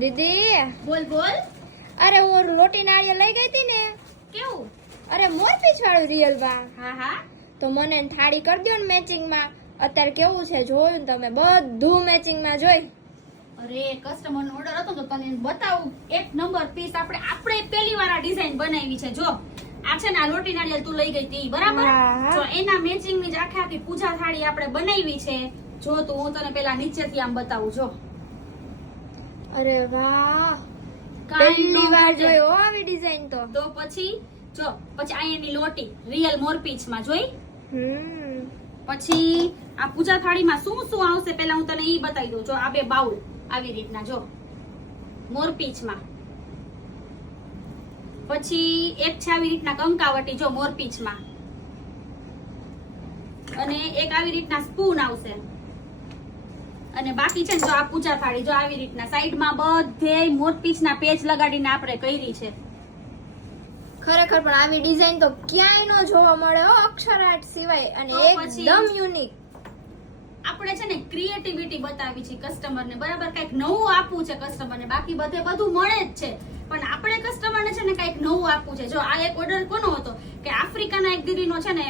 દીદી બોલ બોલ. અરે હું લોટી નાળિયેર લઈ ગઈ હતી ને, કેવું? અરે મોરપીંછ વાળું રિયલ માં, હા હા. તો મને થાળી કરી દો ને મેચિંગ માં. અત્યારે કેવું છે જોયું ને તમે, બધું મેચિંગ માં જોઈ. અરે કસ્ટમર નો ઓર્ડર હતો તો તને બતાવું. એક નંબર પીસ આપણે પહેલી વાર આ ડિઝાઇન બનાવી છે. જો આ છે ને આ લોટી નાળિયેર તું લઈ ગઈ હતી બરાબર. હા. તો એના મેચિંગ ની જ આખી પૂજા થાળી આપણે બનાવી છે. જો તું હું તને પેલા નીચેથી આમ બતાવું. જો અરે વાહ, કાંઈ પહેલી ન વાર ઘટે. જોઈ હો આવી ડિઝાઇન તો. તો પછી જો પછી અહીંયાની લોટી રિયલ મોરપીંછ માં જોઈ. પછી આ પૂજા થાળીમાં શું શું આવશે પેલા હું તને ઈ બતાવી દઉં. જો આ બે બાઉલ આવી રીતના જો મોરપીંછમાં. પછી એક છે આવી રીતના કંકાવટી જો મોરપીંછમાં, અને એક આવી રીતના સ્પૂન આવશે. અને બાકી છે ને જો આ પૂજા થાળી જો આવી રીતના સાઈડમાં બધે મોરપીંછના પેચ લગાડીને આપણે કરી છે. ખરેખર પણ આવી ડિઝાઇન તો ક્યાંય નો જોવા મળે હો, અક્ષર આર્ટ સિવાય, અને તો પછી? એકદમ યુનિક. આપણે છે ને ક્રિએટિવિટી બતાવી છે કસ્ટમરને, બરાબર. કંઈક નવું આપવું છે કસ્ટમરને. બાકી બધે બધું મળે જ છે, પણ આપણે કસ્ટમરને છે ને કંઈક નવું આપવું છે. જો આ એક ઓર્ડર કોનો હતો કે આફ્રિકાના એક દીદીનો છે ને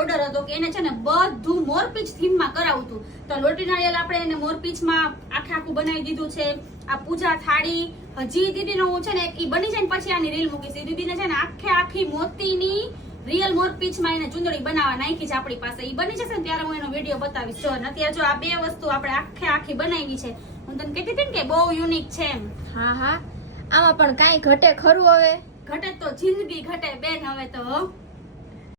ઓર્ડર હતો કે એને છે ને બધું મોરપીંછ થીમમાં કરાવતું. તો લોટી નાળિયેર આપણે એને મોરપીંછમાં આખું બનાવી દીધું છે. આ પૂજા થાળી હજી દીદીનો હું છે ને ઈ બની જાય ને પછી આની રીલ મૂકીશ. ઈ દીદીને છે ને આખી મોતીની રિયલ મોરપીંછમાં એને ચુંદડી બનાવવા નાખી છે આપણી પાસે. ઈ બની જશે ને ત્યારે હું એનો વિડીયો બતાવીશ. જો અત્યારે જો આ બે વસ્તુ આપણે આખી બનાવી છે. હું તને કહેતી હતી ને કે બહુ યુનિક છે એમ. હા હા, આમાં પણ કાંઈ ઘટે ખરું હવે? ઘટે તો જિંદગી ઘટે બેન હવે તો.